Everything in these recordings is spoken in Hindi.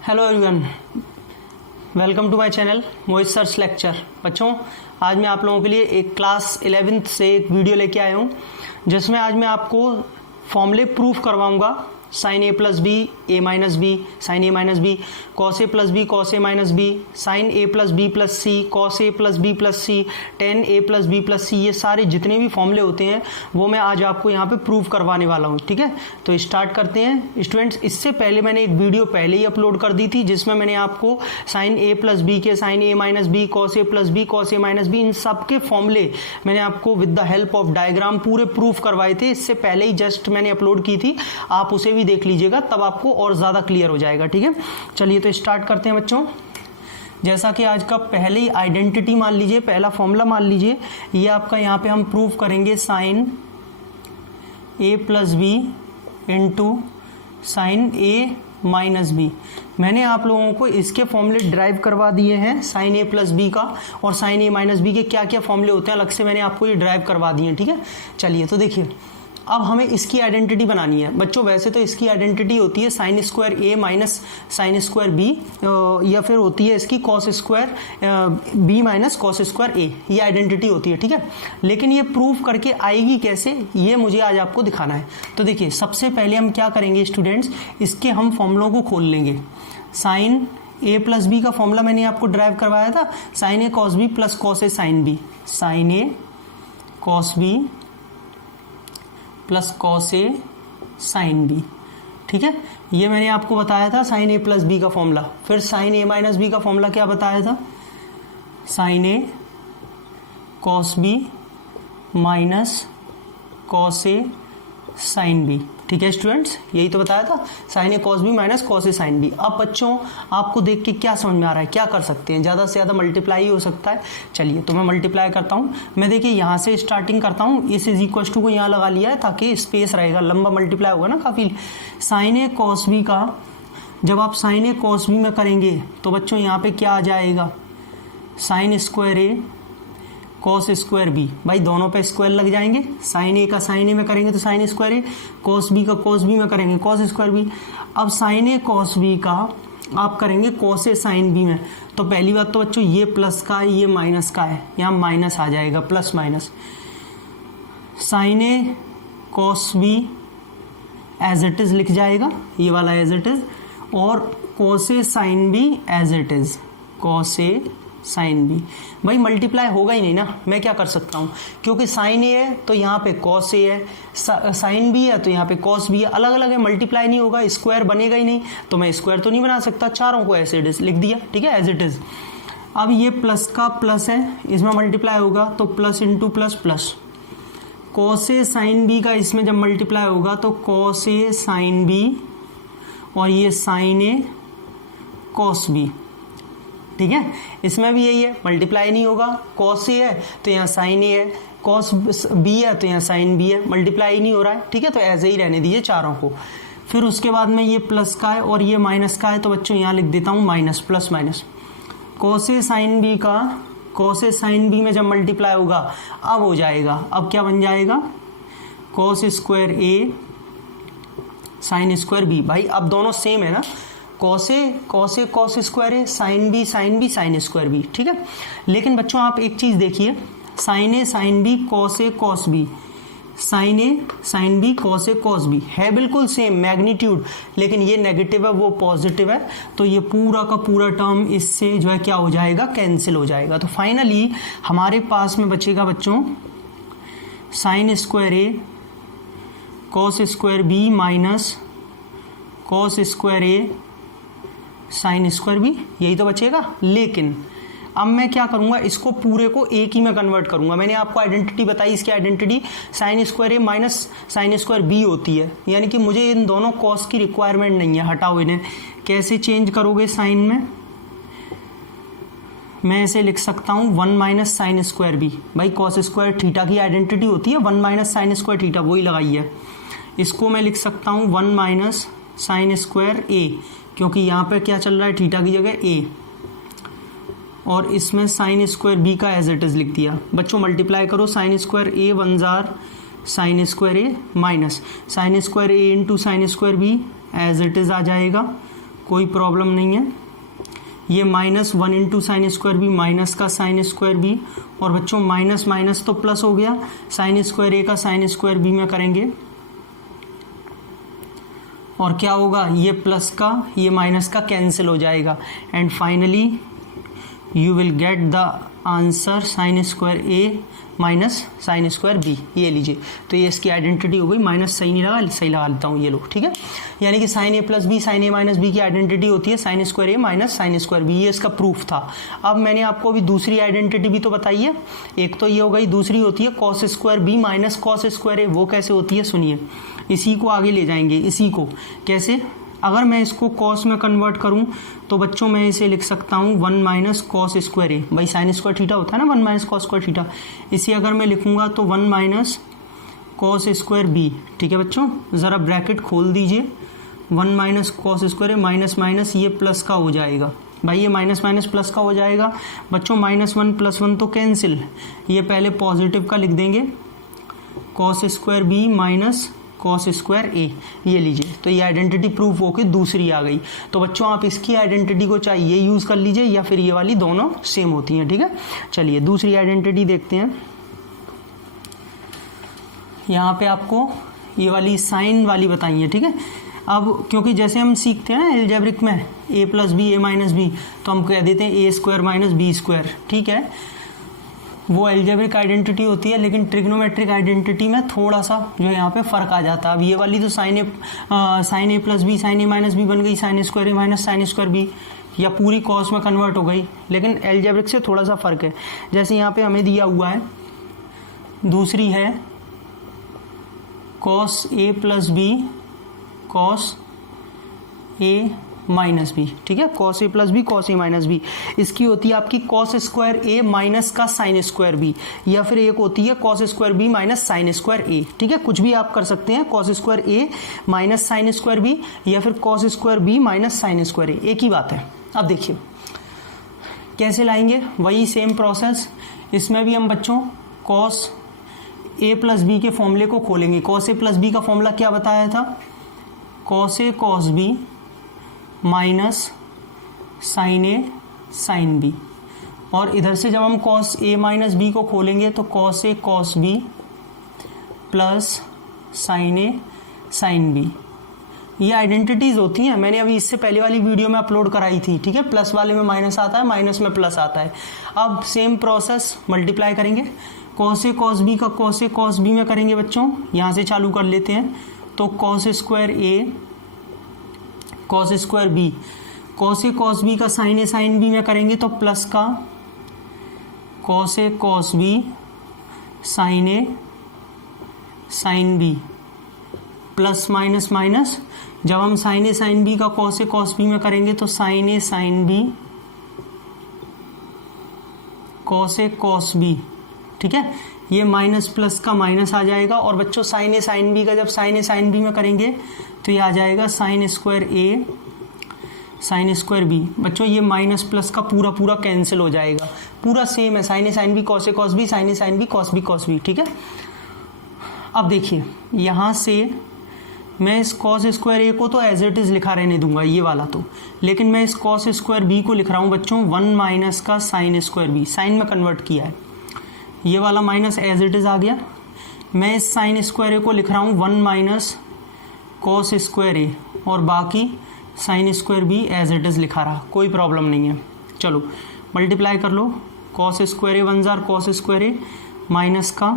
Hello everyone, welcome to my channel Mohit search lecture. बच्चों, आज मैं आप लोगों के लिए एक क्लास 11th से एक वीडियो लेके आया हूँ जिसमें आज मैं आपको फॉर्मूले proof करवाऊँगा। Sign A plus B, A minus B, sine A minus B, cos A plus B, cos A minus B, sine A plus B plus C, cos A plus B plus C, tan A plus B plus सी, ये सारे जितने भी फॉर्मूले होते हैं वो मैं आज आपको यहाँ पे प्रूफ करवाने वाला हूँ। ठीक है, तो स्टार्ट करते हैं स्टूडेंट्स। इससे पहले मैंने एक वीडियो पहले ही अपलोड कर दी थी जिसमें मैंने आपको साइन ए प्लस बी के, sign A minus B, cos A plus B, cos A minus B, इन सब के फॉर्मूले मैंने आपको with the help of diagram पूरे प्रूफ करवाए थे। इससे पहले ही जस्ट मैंने अपलोड की थी, आप उसे भी देख लीजिएगा, तब आपको और ज्यादा क्लियर हो जाएगा। ठीक है, चलिए तो स्टार्ट करते हैं बच्चों। जैसा कि आज का पहले ही आइडेंटिटी मान लीजिए, पहला फॉर्मूला मान लीजिए, ये आपका यहाँ पे हम प्रूफ करेंगे sign A plus B into sine A minus B. मैंने आप लोगों को इसके फॉर्मूले ड्राइव करवा दिए हैं, साइन ए प्लस बी का और साइन ए माइनस बी के क्या क्या फॉर्मूले होते हैं अलग से मैंने आपको ये ड्राइव करवा दिए हैं। ठीक है, चलिए तो देखिए, अब हमें इसकी आइडेंटिटी बनानी है। बच्चों वैसे तो इसकी आइडेंटिटी होती है sine square A minus sine square B, या फिर होती है इसकी cos square B minus cos square A, ये आइडेंटिटी होती है। ठीक है, लेकिन ये प्रूफ करके आएगी कैसे, ये मुझे आज आपको दिखाना है। तो देखिए, सबसे पहले हम क्या करेंगे स्टूडेंट्स, इसके हम फॉर्मूलों को खोल लेंगे। साइन ए प्लस बी का फॉर्मूला मैंने आपको ड्राइव करवाया था, sign A cos B plus cos A sine B, sine A cos B plus cos A sine B. ठीक है, ये मैंने आपको बताया था साइन ए प्लस बी का फॉर्मूला। फिर साइन ए माइनस बी का फॉर्मूला क्या बताया था, sign A cos B minus cos A sine B. ठीक है स्टूडेंट्स, यही तो बताया था, sign A cos B minus cos A sine B. अब बच्चों आपको देख के क्या समझ में आ रहा है, क्या कर सकते हैं, ज़्यादा से ज़्यादा मल्टीप्लाई हो सकता है। चलिए तो मैं मल्टीप्लाई करता हूँ। मैं देखिए यहाँ से स्टार्टिंग करता हूँ, इस इज इक्वल टू को यहाँ लगा लिया है ताकि स्पेस रहेगा, लंबा मल्टीप्लाई होगा ना काफ़ी। साइन ए कॉस बी का जब आप साइन ए कॉस बी में करेंगे तो बच्चों यहाँ पे क्या आ जाएगा, sign square A cos square B. भाई दोनों पे स्क्वायर लग जाएंगे, साइन ए का साइन ए में करेंगे तो sign square A, cos B का कॉस बी में करेंगे कॉस स्क्वायर बी। अब साइन ए कॉस बी का आप करेंगे कॉस ए साइन बी में, तो पहली बात तो बच्चों ये प्लस का है, ये माइनस का है, यहाँ माइनस आ जाएगा, plus minus. Sine A cos B as it is लिख जाएगा, ये वाला एज इट इज, और cos A sine B as it is, cos A sine B. भाई मल्टीप्लाई होगा ही नहीं ना, मैं क्या कर सकता हूँ, क्योंकि साइन ए है तो यहाँ पे कॉस ए है, साइन बी है तो यहाँ पे कॉस बी है, अलग अलग है, मल्टीप्लाई नहीं होगा, स्क्वायर बनेगा ही नहीं, तो मैं स्क्वायर तो नहीं बना सकता, चारों को एज इट इज लिख दिया। ठीक है, एज इट इज। अब ये प्लस का प्लस है, इसमें मल्टीप्लाई होगा तो plus into plus plus, cos A sine B का इसमें जब मल्टीप्लाई होगा तो कॉस ए साइन बी, और ये साइन ए कॉस बी। ठीक है, इसमें भी यही है, मल्टीप्लाई नहीं होगा, कॉस ए है तो यहाँ साइन ए है, कॉस बी है तो यहाँ साइन बी है, मल्टीप्लाई नहीं हो रहा है। ठीक है, तो ऐसे ही रहने दीजिए चारों को। फिर उसके बाद में ये प्लस का है और ये माइनस का है, तो बच्चों यहाँ लिख देता हूँ minus, plus minus. Cos A sine B का कॉस ए साइन बी में जब मल्टीप्लाई होगा अब हो जाएगा, अब क्या बन जाएगा, cos square A sine square B. भाई अब दोनों सेम है ना, cos A cos square A, sine B sine square B. ठीक है, लेकिन बच्चों आप एक चीज देखिए, sine A sine B cos A cos B, sine A sine B cos A cos B है बिल्कुल सेम मैग्नीट्यूड, लेकिन ये नेगेटिव है वो पॉजिटिव है, तो ये पूरा का पूरा टर्म इससे जो है क्या हो जाएगा, कैंसिल हो जाएगा। तो फाइनली हमारे पास में बचेगा बच्चों sine square A cos square B minus cos square A sine square B, यही तो बचेगा। लेकिन अब मैं क्या करूंगा, इसको पूरे को एक ही में कन्वर्ट करूंगा। मैंने आपको आइडेंटिटी बताई, इसकी identity sign square A minus sine square B होती है, यानी कि मुझे इन दोनों कॉस की रिक्वायरमेंट नहीं है, हटाओ इन्हें। कैसे चेंज करोगे साइन में, मैं ऐसे लिख सकता हूँ 1 माइनस साइन स्क्वायर बी। भाई कॉस स्क्वायर थीटा की आइडेंटिटी होती है 1 माइनस साइन स्क्वायर थीटा, वही लगाई है। इसको मैं लिख सकता हूँ 1 माइनस साइन स्क्वायर ए, क्योंकि यहाँ पे क्या चल रहा है, थीटा की जगह ए, और इसमें साइन स्क्वायर बी का एज इट इज लिख दिया। बच्चों मल्टीप्लाई करो, साइन स्क्वायर ए 1 जार sine square A minus sine square A into sine square B as it is आ जाएगा कोई प्रॉब्लम नहीं है। ये -1 into sine square B, minus का साइन स्क्वायर बी, और बच्चों माइनस माइनस तो प्लस हो गया, साइन स्क्वायर ए का साइन स्क्वायर बी में करेंगे और क्या होगा, ये प्लस का ये माइनस का कैंसिल हो जाएगा, and finally you will get the answer sine square A minus sine square B. ये लीजिए, तो ये इसकी आइडेंटिटी हो गई। माइनस सही नहीं लगा, सही लगा लेता हूँ, ये लो, ठीक है। यानी कि sign A plus B sine A minus B की आइडेंटिटी होती है sine square A minus sine square B. ये इसका प्रूफ था। अब मैंने आपको अभी दूसरी आइडेंटिटी भी तो बताई है, एक तो ये हो गई, दूसरी होती है cos square B minus cos square A. वो कैसे होती है सुनिए, इसी को आगे ले जाएंगे। इसी को कैसे, अगर मैं इसको कॉस में कन्वर्ट करूं तो बच्चों मैं इसे लिख सकता हूं 1 माइनस कॉस स्क्वायर ए। भाई साइन स्क्वायर थीटा होता है ना, 1 माइनस कॉस स्क्वायर थीटा। इसे अगर मैं लिखूंगा तो 1 माइनस कॉस स्क्वायर बी, ठीक है बच्चों। ज़रा ब्रैकेट खोल दीजिए, 1 minus cos square A, minus minus ये प्लस का हो जाएगा। भाई ये माइनस माइनस प्लस का हो जाएगा बच्चों। -1 + 1 तो कैंसिल, ये पहले पॉजिटिव का लिख देंगे, cos square B minus cos square A. ये लीजिए, तो ये आइडेंटिटी प्रूफ होकर दूसरी आ गई। तो बच्चों आप इसकी आइडेंटिटी को चाहे ये यूज़ कर लीजिए या फिर ये वाली, दोनों सेम होती हैं, ठीक है। चलिए दूसरी आइडेंटिटी देखते हैं। यहाँ पे आपको ये वाली साइन वाली बताई है, ठीक है। अब क्योंकि जैसे हम सीखते हैं ना एल्जेब्रिक में a + b a - b, तो हम कह देते हैं a² - b², ठीक है। वो एल्जेब्रिक आइडेंटिटी होती है, लेकिन ट्रिग्नोमेट्रिक आइडेंटिटी में थोड़ा सा जो है यहाँ पे फ़र्क आ जाता है। अब ये वाली तो sine A + b sine a - b बन गई, sine square A minus sine square B, या पूरी कॉस में कन्वर्ट हो गई, लेकिन एल्जेब्रिक से थोड़ा सा फ़र्क है। जैसे यहाँ पे हमें दिया हुआ है, दूसरी है cos a + b cos a - b, ठीक है। Cos a + b cos a - b, इसकी होती है आपकी कॉस स्क्वायर a माइनस का साइन स्क्वायर b, या फिर एक होती है cos square b minus sine square a, ठीक है। कुछ भी आप कर सकते हैं, cos square a minus sine square b, या फिर cos square b minus sine square a, एक ही बात है। अब देखिए कैसे लाएंगे, वही सेम प्रोसेस। इसमें भी हम बच्चों कॉस a + b के फॉर्मूले को खोलेंगे। कॉस a + b का फॉर्मूला क्या बताया था, cos a cos b minus sine A sine B, और इधर से जब हम कॉस a - b को खोलेंगे तो cos a cos b plus sine A sine B. ये आइडेंटिटीज होती हैं, मैंने अभी इससे पहले वाली वीडियो में अपलोड कराई थी, ठीक है। प्लस वाले में माइनस आता है, माइनस में प्लस आता है। अब सेम प्रोसेस मल्टीप्लाई करेंगे, कॉस a कॉस b का कॉस a कॉस b में करेंगे बच्चों। यहाँ से चालू कर लेते हैं, तो cos square a cos square B, cos A cos B का साइन ए साइन बी में करेंगे तो प्लस का cos A cos B sine A sine B, plus minus minus, जब हम साइन ए साइन बी का कॉस ए कॉस बी में करेंगे तो sine A sine B cos A cos B, ठीक है। ये माइनस प्लस का माइनस आ जाएगा, और बच्चों साइन ए साइन बी का जब साइन ए साइन बी में करेंगे तो ये आ जाएगा sign square A sine square B. बच्चों ये माइनस प्लस का पूरा पूरा कैंसिल हो जाएगा, पूरा सेम है, sine A sine B cos A cos B, sine A sine B cos B, ठीक है। अब देखिए यहाँ से मैं इस कॉस स्क्वायर ए को तो एज इट इज़ लिखा रहने दूंगा, ये वाला तो, लेकिन मैं इस कॉस स्क्वायर बी को लिख रहा हूँ बच्चों 1 माइनस का साइन स्क्वायर बी, साइन में कन्वर्ट किया है, ये वाला माइनस एज इट इज़ आ गया। मैं इस साइन स्क्वायर ए को लिख रहा हूँ 1 माइनस कॉस स्क्वायर ए, और बाकी sine square B as it is लिखा रहा, कोई प्रॉब्लम नहीं है। चलो मल्टीप्लाई कर लो, कॉस स्क्वायर ए 1 जार कॉस स्क्वायर ए माइनस का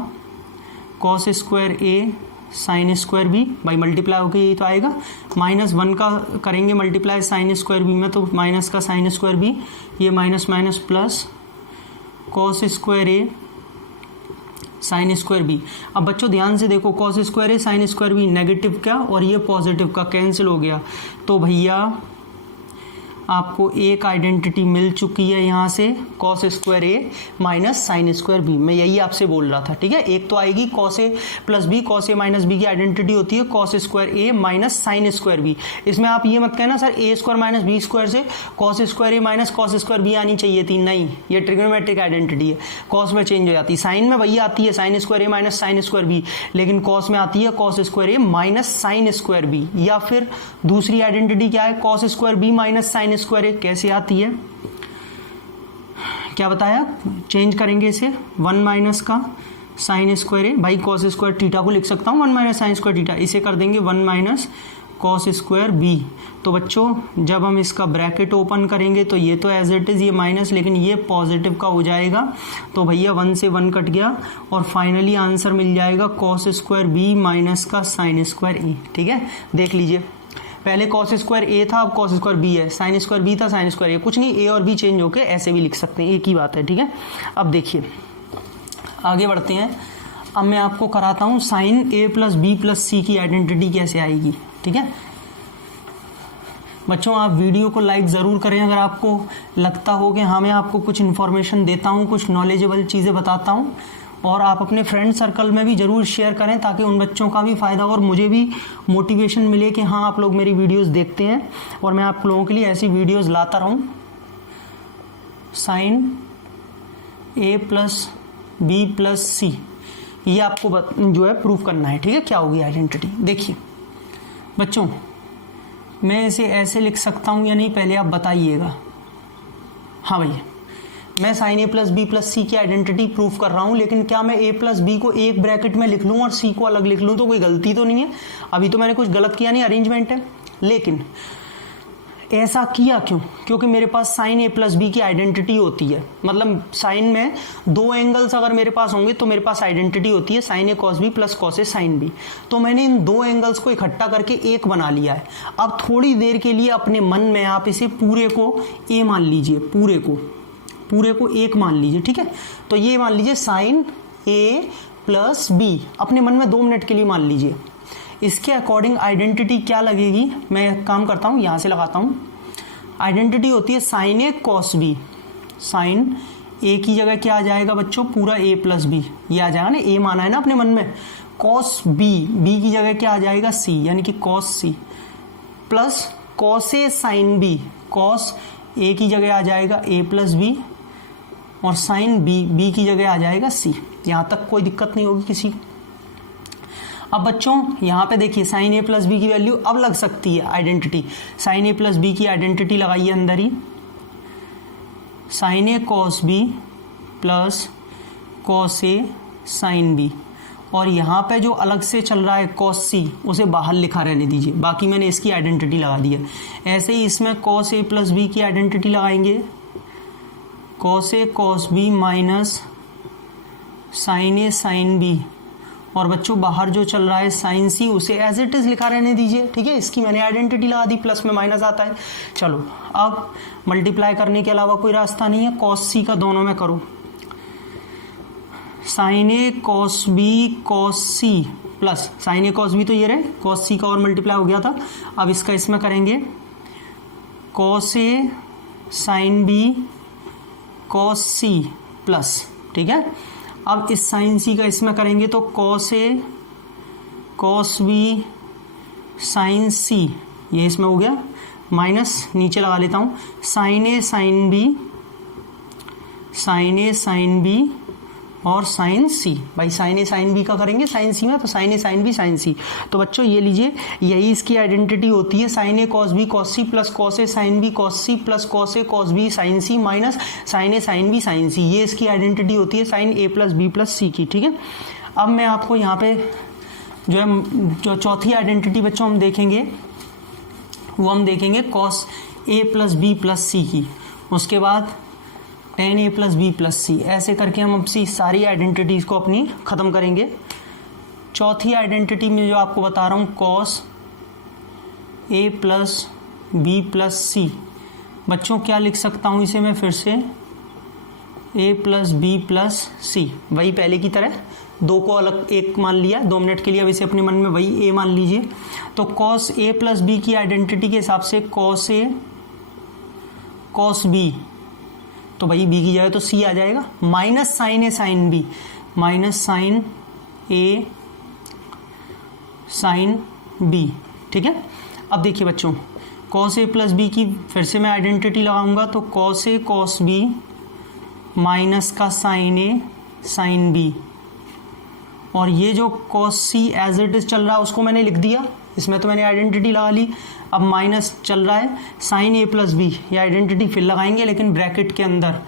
cos square A sine square B, भाई मल्टीप्लाई होकर यही तो आएगा। -1 का करेंगे मल्टीप्लाई साइन स्क्वायर बी में तो माइनस का साइन स्क्वायर बी, ये minus minus plus cos square A sine square B. अब बच्चों ध्यान से देखो, cos square A sine square B negative का और ये पॉजिटिव का कैंसिल हो गया, तो भैया आपको एक आइडेंटिटी मिल चुकी है यहाँ से, cos square A minus sine square B. मैं यही आपसे बोल रहा था, ठीक है। एक तो आएगी cos A plus B, cos A minus B की आइडेंटिटी होती है cos square A minus sine square B. इसमें आप ये मत कहना सर ए स्क्वायर माइनस बी स्क्वायर से cos square A minus cos square B आनी चाहिए थी, नहीं, ये ट्रिग्नोमेट्रिक आइडेंटिटी है, कॉस में चेंज हो जाती है। साइन में वही आती है sine square A minus sine square B, लेकिन कॉस में आती है cos square A minus sine square B. या फिर दूसरी आइडेंटिटी क्या है, cos square B minus sine square A. कैसे आती है, क्या बताया, चेंज करेंगे इसे, 1 माइनस का साइन स्क्वायर ए, भाई कॉस स्क्वायर थीटा को लिख सकता हूँ 1 माइनस साइन स्क्वायर थीटा, इसे कर देंगे 1 माइनस कॉस स्क्वायर बी। तो बच्चों जब हम इसका ब्रैकेट ओपन करेंगे तो ये तो एज इट इज ये माइनस, लेकिन ये पॉजिटिव का हो जाएगा, तो भैया 1 से 1 कट गया और फाइनली आंसर मिल जाएगा कॉस स्क्वायर बी माइनस का साइन स्क्वायर ए। ठीक है, देख लीजिए, पहले कॉस स्क्वायर ए था, अब कॉस स्क्वायर बी है, साइन स्क्वायर बी था, साइन स्क्वायर ए, कुछ नहीं, ए और बी चेंज होके ऐसे भी लिख सकते हैं, एक ही बात है। ठीक है, अब देखिए आगे बढ़ते हैं। अब मैं आपको कराता हूँ sign A plus B plus C की आइडेंटिटी कैसे आएगी। ठीक है बच्चों, आप वीडियो को लाइक ज़रूर करें अगर आपको लगता हो कि हाँ मैं आपको कुछ इन्फॉर्मेशन देता हूँ, कुछ नॉलेजेबल चीज़ें बताता हूँ, और आप अपने फ्रेंड सर्कल में भी ज़रूर शेयर करें ताकि उन बच्चों का भी फ़ायदा हो और मुझे भी मोटिवेशन मिले कि हाँ आप लोग मेरी वीडियोस देखते हैं और मैं आप लोगों के लिए ऐसी वीडियोस लाता रहूँ। Sign A plus B plus सी, ये आपको जो है प्रूफ करना है। ठीक है, क्या होगी आइडेंटिटी, देखिए बच्चों, मैं इसे ऐसे लिख सकता हूँ या नहीं, पहले आप बताइएगा। हाँ भैया, मैं sign A plus B plus C की आइडेंटिटी प्रूफ कर रहा हूँ, लेकिन क्या मैं ए प्लस बी को एक ब्रैकेट में लिख लूँ और सी को अलग लिख लूँ तो कोई गलती तो नहीं है? अभी तो मैंने कुछ गलत किया नहीं, अरेंजमेंट है। लेकिन ऐसा किया क्यों? क्योंकि मेरे पास साइन ए प्लस बी की आइडेंटिटी होती है, मतलब साइन में दो एंगल्स अगर मेरे पास होंगे तो मेरे पास आइडेंटिटी होती है sine A cos B plus cos A sine B. तो मैंने इन दो एंगल्स को इकट्ठा करके एक बना लिया है। अब थोड़ी देर के लिए अपने मन में आप इसे पूरे को ए मान लीजिए, पूरे को एक मान लीजिए। ठीक है, तो ये मान लीजिए साइन ए प्लस बी, अपने मन में 2 मिनट के लिए मान लीजिए। इसके अकॉर्डिंग आइडेंटिटी क्या लगेगी, मैं एक काम करता हूँ, यहाँ से लगाता हूँ। आइडेंटिटी होती है sine A cos B, sine ए की जगह क्या आ जाएगा बच्चों, पूरा ए प्लस बी, ये आ जाएगा ना, ए माना है ना अपने मन में। कॉस बी, बी की जगह क्या आ जाएगा, सी, यानी कि cos C, plus cos A sine B, cos ए की जगह आ जाएगा ए प्लस बी, और साइन बी, बी की जगह आ जाएगा सी। यहाँ तक कोई दिक्कत नहीं होगी किसी। अब बच्चों यहाँ पे देखिए साइन ए प्लस बी की वैल्यू अब लग सकती है identity. Sign A plus B की आइडेंटिटी लगाइए अंदर ही, sign A cos B plus cos A sine B, और यहाँ पे जो अलग से चल रहा है कॉस सी, उसे बाहर लिखा रहने दीजिए, बाकी मैंने इसकी आइडेंटिटी लगा दी है। ऐसे ही इसमें कॉस ए प्लस बी की आइडेंटिटी लगाएंगे, cos A cos B minus sine A sine B, और बच्चों बाहर जो चल रहा है साइन सी, उसे एज इट इज लिखा रहने दीजिए। ठीक है, इसकी मैंने आइडेंटिटी लगा दी, प्लस में माइनस आता है। चलो अब मल्टीप्लाई करने के अलावा कोई रास्ता नहीं है, कॉस सी का दोनों में करो, sine A cos B cos C plus sine A cos B, तो ये रहे, कॉस सी का और मल्टीप्लाई हो गया था। अब इसका इसमें करेंगे cos A sine B cos C plus. ठीक है, अब इस साइन सी का इसमें करेंगे तो cos A cos B sine C, ये इसमें हो गया, माइनस नीचे लगा लेता हूँ, साइन ए साइन बी और साइन सी। भाई साइन ए साइन बी का करेंगे साइन सी में, तो sine A sine B sine C. तो बच्चों ये लीजिए, यही इसकी आइडेंटिटी होती है, sine A cos B cos C plus cos A sine B cos C plus cos A cos B sine C minus sine A sine B sine C. ये इसकी आइडेंटिटी होती है sine A plus B plus C की। ठीक है, अब मैं आपको यहाँ पे जो है जो चौथी आइडेंटिटी बच्चों हम देखेंगे, वो हम देखेंगे cos A plus B plus C की, उसके बाद ten A plus B plus सी। ऐसे करके हम अपनी सारी आइडेंटिटीज़ को अपनी ख़त्म करेंगे। चौथी आइडेंटिटी में जो आपको बता रहा हूँ, cos A plus B plus सी, बच्चों क्या लिख सकता हूँ इसे मैं फिर से, ए प्लस बी प्लस सी, वही पहले की तरह, दो को अलग एक मान लिया 2 मिनट के लिए, अब इसे अपने मन में वही ए मान लीजिए। तो कॉस ए प्लस बी की आइडेंटिटी के हिसाब से कॉस ए कॉस बी, तो भाई बी की जगह तो सी आ जाएगा, minus sine A sine B, minus sine A sine B, ठीक है। अब देखिए बच्चों, कॉस ए प्लस बी की फिर से मैं आइडेंटिटी लगाऊंगा, तो cos A cos B minus का साइन ए साइन बी, और ये जो cos C as it is चल रहा है उसको मैंने लिख दिया, इसमें तो मैंने आइडेंटिटी लगा ली। अब माइनस चल रहा है साइन ए प्लस बी, ये आइडेंटिटी फिर लगाएंगे लेकिन ब्रैकेट के अंदर,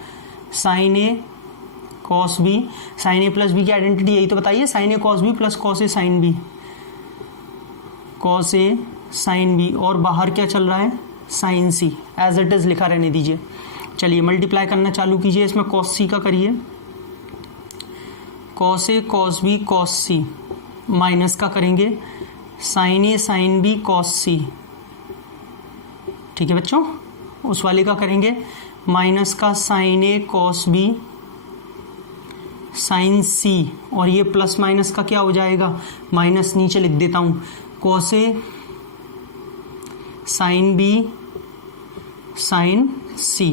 sine A cos B, sine A plus B की आइडेंटिटी यही तो बताइए, sine A cos B plus cos A sine B, cos A sine B, और बाहर क्या चल रहा है sine C, as it is लिखा रहने दीजिए। चलिए मल्टीप्लाई करना चालू कीजिए, इसमें कॉस सी का करिए, cos A cos B cos C, minus का करेंगे sign A sine B cos सी, ठीक है बच्चों। उस वाले का करेंगे माइनस का sine A cos B sine सी, और ये प्लस माइनस का क्या हो जाएगा, माइनस नीचे लिख देता हूँ, cos A sine B sine C,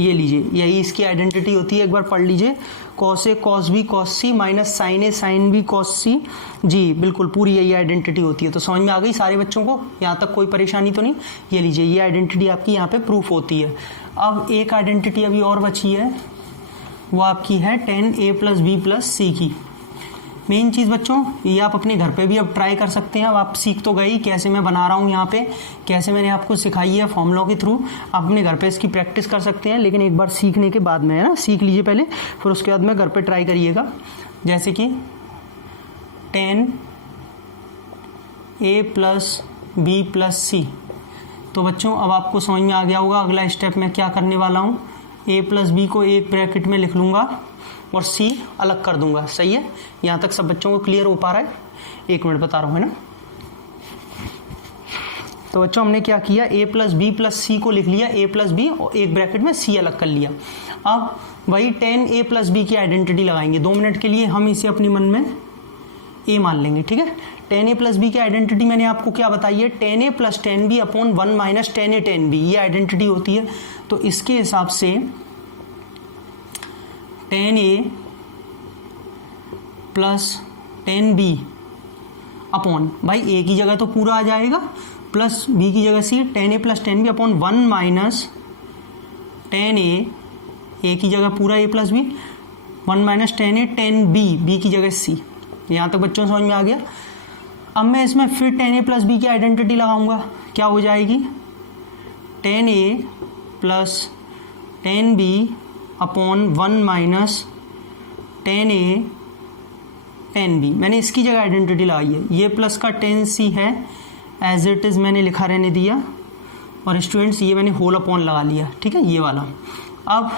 ये लीजिए, यही इसकी आइडेंटिटी होती है, एक बार पढ़ लीजिए, cos A cos B cos C minus sine A sine B cos सी, जी बिल्कुल पूरी यही आइडेंटिटी होती है। तो समझ में आ गई सारे बच्चों को, यहाँ तक कोई परेशानी तो नहीं। ये लीजिए, ये आइडेंटिटी आपकी यहाँ पे प्रूफ होती है। अब एक आइडेंटिटी अभी और बची है, वो आपकी है tan A plus B plus C की। मेन चीज़ बच्चों, ये आप अपने घर पे भी अब ट्राई कर सकते हैं। अब आप सीख तो गए कैसे मैं बना रहा हूँ यहाँ पे, कैसे मैंने आपको सिखाई है फॉर्मूलों के थ्रू, आप अपने घर पे इसकी प्रैक्टिस कर सकते हैं, लेकिन एक बार सीखने के बाद में, है ना, सीख लीजिए पहले, फिर उसके बाद में घर पे ट्राई करिएगा। जैसे कि ten A plus B plus सी, तो बच्चों अब आपको समझ में आ गया होगा अगला स्टेप मैं क्या करने वाला हूँ। ए प्लस बी को एक ब्रैकेट में लिख लूँगा और सी अलग कर दूंगा, सही है। यहाँ तक सब बच्चों को क्लियर हो पा रहा है? एक मिनट बता रहा हूँ, है ना। तो बच्चों हमने क्या किया, ए प्लस बी प्लस सी को लिख लिया, ए प्लस बी और एक ब्रैकेट में सी अलग कर लिया। अब वही टेन ए प्लस बी की आइडेंटिटी लगाएंगे। 2 मिनट के लिए हम इसे अपने मन में ए मान लेंगे, ठीक है। टेन ए प्लस बी की आइडेंटिटी मैंने आपको क्या बताई है, tan A plus tan B upon 1 minus tan A tan B, ये आइडेंटिटी होती है। तो इसके हिसाब से tan A plus tan B upon, भाई ए की जगह तो पूरा आ जाएगा, प्लस बी की जगह C, tan A plus tan B upon 1 minus tan A की जगह पूरा A plus B, 1 minus tan A tan B, B की जगह सी। यहाँ तक बच्चों समझ में आ गया। अब मैं इसमें फिर टेन ए प्लस बी की आइडेंटिटी लगाऊंगा, क्या हो जाएगी, tan A plus tan B upon 1 minus tan A tan B. मैंने इसकी जगह आइडेंटिटी लगाई है, ये प्लस का टेन सी है, एज इट इज़ मैंने लिखा रहने दिया, और स्टूडेंट्स ये मैंने होल अपॉन लगा लिया, ठीक है, ये वाला। अब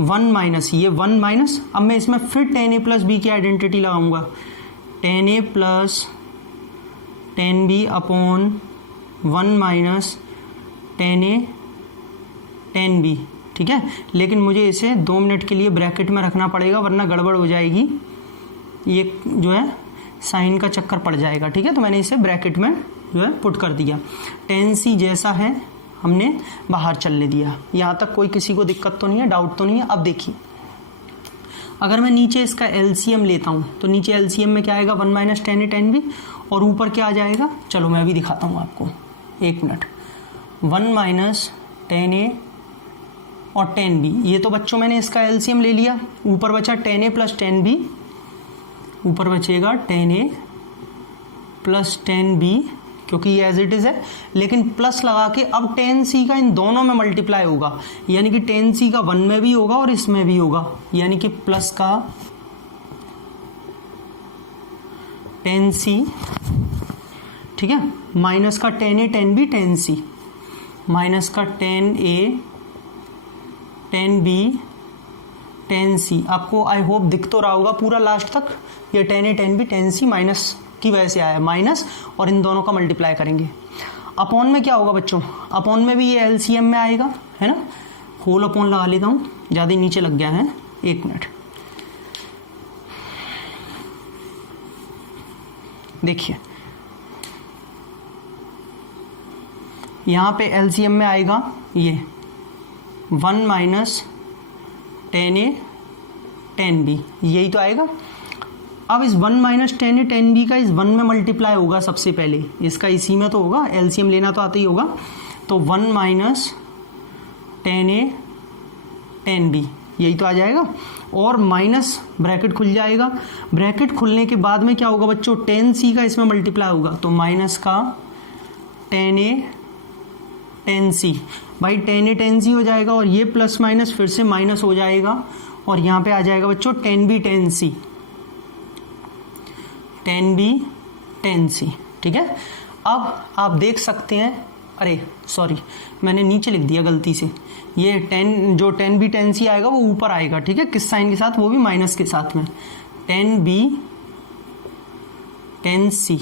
1 माइनस ये 1 माइनस, अब मैं इसमें फिर टेन ए प्लस बी की आइडेंटिटी लगाऊंगा, tan A plus tan B upon 1 minus tan A tan B, ठीक है। लेकिन मुझे इसे 2 मिनट के लिए ब्रैकेट में रखना पड़ेगा, वरना गड़बड़ हो जाएगी, ये जो है साइन का चक्कर पड़ जाएगा, ठीक है। तो मैंने इसे ब्रैकेट में जो है पुट कर दिया, टेन सी जैसा है हमने बाहर चलने दिया। यहाँ तक कोई किसी को दिक्कत तो नहीं है, डाउट तो नहीं है। अब देखिए, अगर मैं नीचे इसका एलसीएम लेता हूँ तो नीचे एलसीएम में क्या आएगा, 1 minus tan A tan B, और ऊपर क्या आ जाएगा, चलो मैं अभी दिखाता हूँ आपको, एक मिनट। 1 माइनस टेन ए और टेन बी, ये तो बच्चों मैंने इसका एलसीएम ले लिया, ऊपर बचा ten A plus tan B, ऊपर बचेगा ten A plus tan B, क्योंकि ये एज इट इज़ है, लेकिन प्लस लगा के अब टेन सी का इन दोनों में मल्टीप्लाई होगा, यानी कि टेन सी का 1 में भी होगा और इसमें भी होगा, यानी कि प्लस का टेन सी, ठीक है, माइनस का tan A tan B tan C, minus का tan A tan B tan सी। आपको आई होप दिख तो रहा होगा पूरा लास्ट तक, ये tan A tan B tan C minus की वजह से आया, माइनस, और इन दोनों का मल्टीप्लाई करेंगे। अपॉन में क्या होगा बच्चों, अपॉन में भी ये एलसीएम में आएगा, है ना। होल अपॉन लगा लेता हूँ, ज़्यादा नीचे लग गया है, एक मिनट। देखिए यहाँ पे एलसीएम में आएगा ये 1 minus tan A tan B, यही तो आएगा। अब इस 1 minus tan A tan B का इस 1 में मल्टीप्लाई होगा सबसे पहले, इसका इसी में तो होगा, एलसीएम लेना तो आता ही होगा। तो 1 minus tan A tan B, यही तो आ जाएगा। और माइनस ब्रैकेट खुल जाएगा, ब्रैकेट खुलने के बाद में क्या होगा बच्चों, टेन सी का इसमें मल्टीप्लाई होगा, तो माइनस का टेन ए टेन सी, भाई टेन ए टेन सी हो जाएगा, और ये प्लस माइनस फिर से माइनस हो जाएगा, और यहाँ पे आ जाएगा बच्चों टेन बी टेन सी, टेन बी टेन सी, ठीक है। अब आप देख सकते हैं, अरे सॉरी मैंने नीचे लिख दिया गलती से, ये टेन जो टेन बी टेन सी आएगा वो ऊपर आएगा, ठीक है, किस साइन के साथ, वो भी माइनस के साथ में, tan B tan C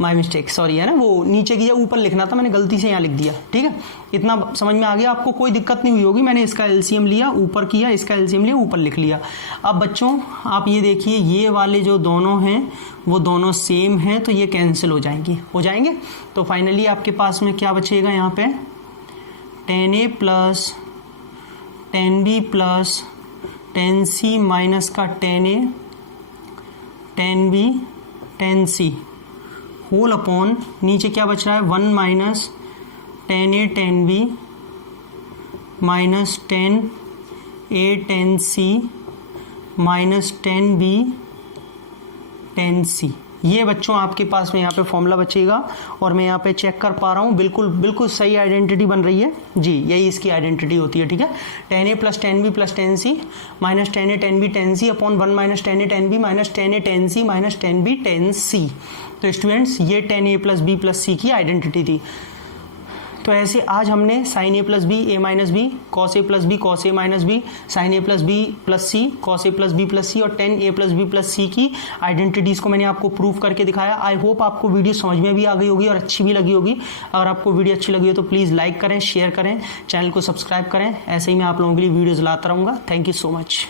my mistake, sorry है ना, वो नीचे की ऊपर लिखना था, मैंने गलती से यहाँ लिख दिया, ठीक है। इतना समझ में आ गया आपको, कोई दिक्कत नहीं हुई होगी, मैंने इसका एलसीएम लिया ऊपर किया, इसका एलसीएम लिया ऊपर लिख लिया। अब बच्चों आप ये देखिए, ये वाले जो दोनों हैं वो दोनों सेम हैं, तो ये कैंसिल हो जाएंगे। तो फाइनली आपके पास में क्या बचेगा यहाँ पे, tan A plus tan B plus tan C minus का tan A tan B tan C whole upon, नीचे क्या बच रहा है, 1 minus tan A tan B minus tan A tan C minus tan B tan C. ये बच्चों आपके पास में यहाँ पे फॉर्मूला बचेगा, और मैं यहाँ पे चेक कर पा रहा हूँ, बिल्कुल सही आइडेंटिटी बन रही है जी, यही इसकी आइडेंटिटी होती है, ठीक है। Tan A plus tan B plus tan C minus tan A tan B tan C upon 1 minus tan A tan B minus tan A tan C minus tan B tan C. तो स्टूडेंट्स ये tan A plus B plus C की आइडेंटिटी थी। तो ऐसे आज हमने sine A plus B A minus B, cos A plus B cos A minus B, sine A plus B plus C, cos A plus B plus सी, और ten A plus B plus C की आइडेंटिटीज़ को मैंने आपको प्रूव करके दिखाया। आई होप आपको वीडियो समझ में भी आ गई होगी और अच्छी भी लगी होगी। अगर आपको वीडियो अच्छी लगी हो तो प्लीज़ लाइक करें, शेयर करें, चैनल को सब्सक्राइब करें। ऐसे ही मैं आप लोगों के लिए वीडियोज़ लाता रहूँगा। Thank you so much.